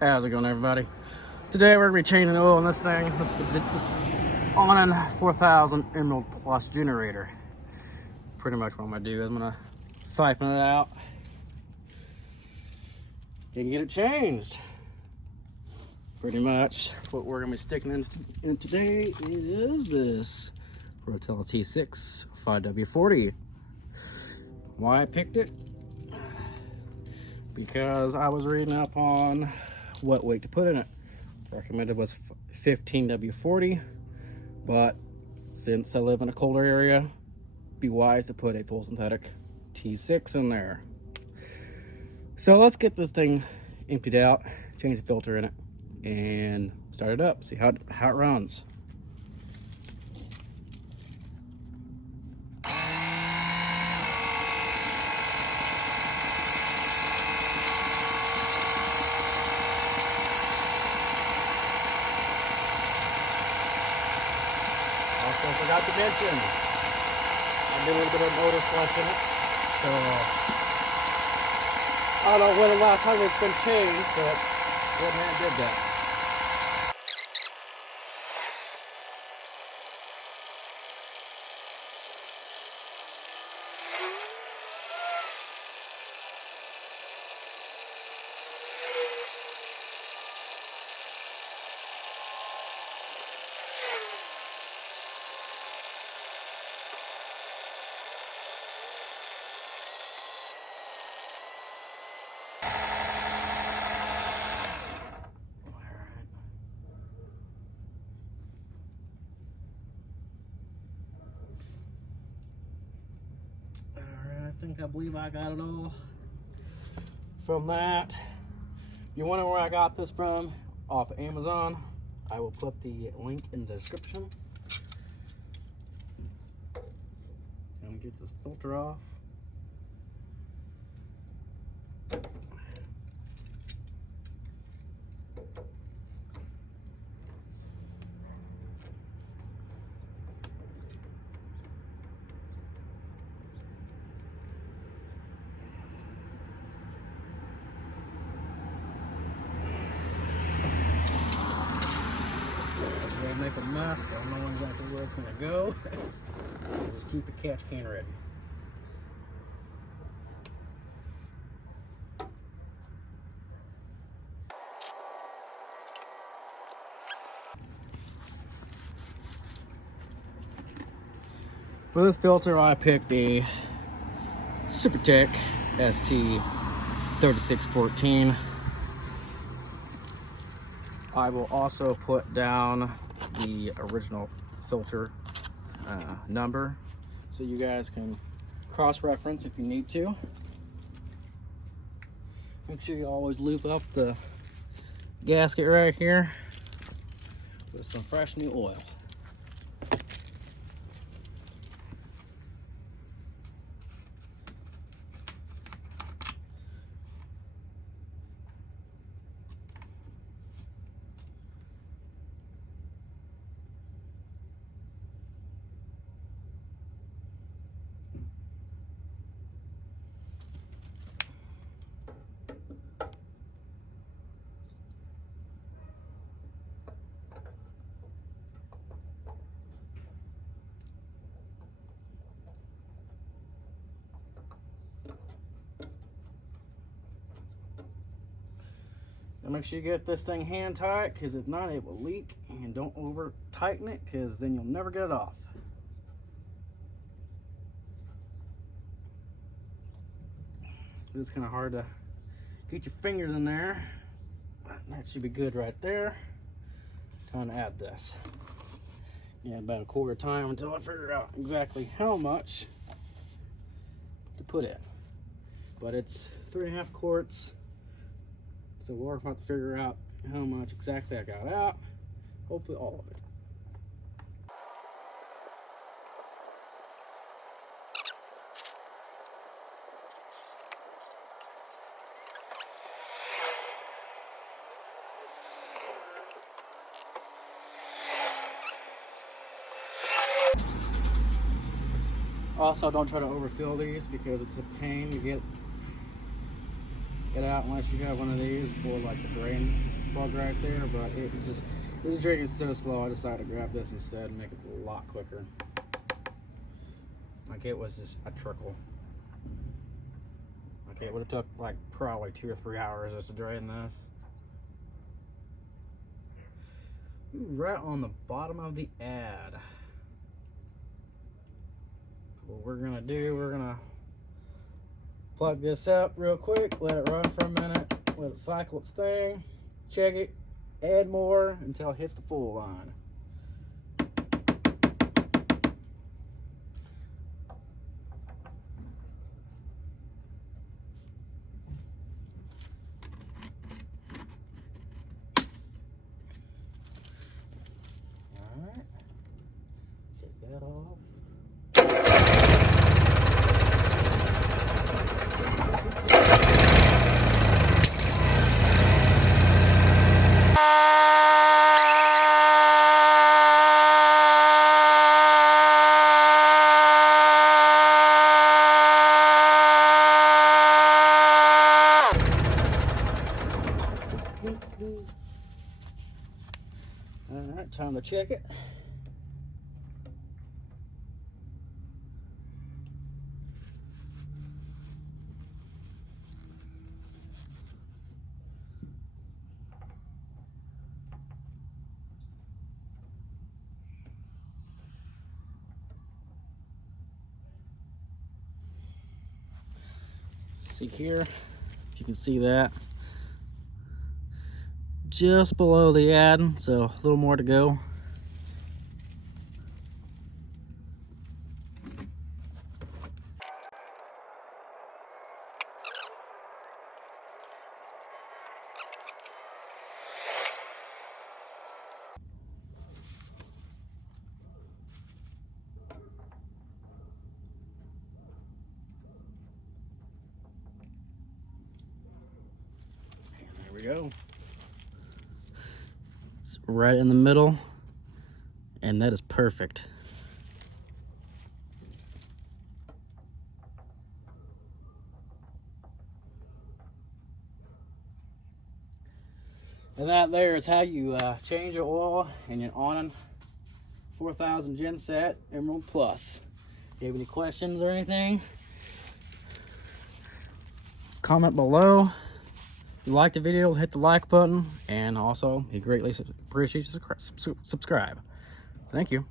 How's it going, everybody? Today we're going to be changing the oil in this thing. This is this Onan 4000 Emerald Plus generator. Pretty much what I'm going to do is I'm going to siphon it out and get it changed. Pretty much what we're going to be sticking in today is this Supertech ST3614. Why I picked it? Because I was reading up on what weight to put in it. Recommended was 15W40, but since I live in a colder area, be wise to put a full synthetic T6 in there. So let's get this thing emptied out, change the filter in it, and start it up, see how it runs. Also forgot to mention, I did a little bit of motor flush in it, so I don't know when the last time it's been changed, but went ahead and did that. I believe I got it all from that. You wonder where I got this from? Off of Amazon. I will put the link in the description. Let me get this filter off. Make a mess. I don't know exactly where it's going to go. So just keep the catch can ready. For this filter, I picked a Supertech ST3614. I will also put down the original filter number so you guys can cross-reference if you need to. Make sure you always lube up the gasket right here with some fresh new oil. And make sure you get this thing hand tight, because if not, it will leak. And don't over tighten it, because then you'll never get it off. It's kind of hard to get your fingers in there. That should be good right there. Time to add this. Yeah, about a quarter time until I figure out exactly how much to put in. But it's 3.5 quarts. So we're about to figure out how much exactly I got out. Hopefully all of it. Also, don't try to overfill these because it's a pain. You get it out unless you have one of these for like the drain plug right there, but it was draining so slow I decided to grab this instead and make it a lot quicker. Like it was just a trickle. Okay, it would have took like probably 2 or 3 hours just to drain this. Ooh, right on the bottom of the ad. So what we're gonna do, we're gonna plug this up real quick, let it run for a minute, let it cycle its thing, check it, add more until it hits the full line. Alright, take that off. Alright, time to check it. See here, if you can see that, just below the ad, so a little more to go. There we go. It's right in the middle, and that is perfect. And that there is how you change your oil in your Onan 4000 Genset Emerald Plus. If you have any questions or anything, comment below. If you like the video, hit the like button, and also, we greatly appreciate you subscribe. Thank you.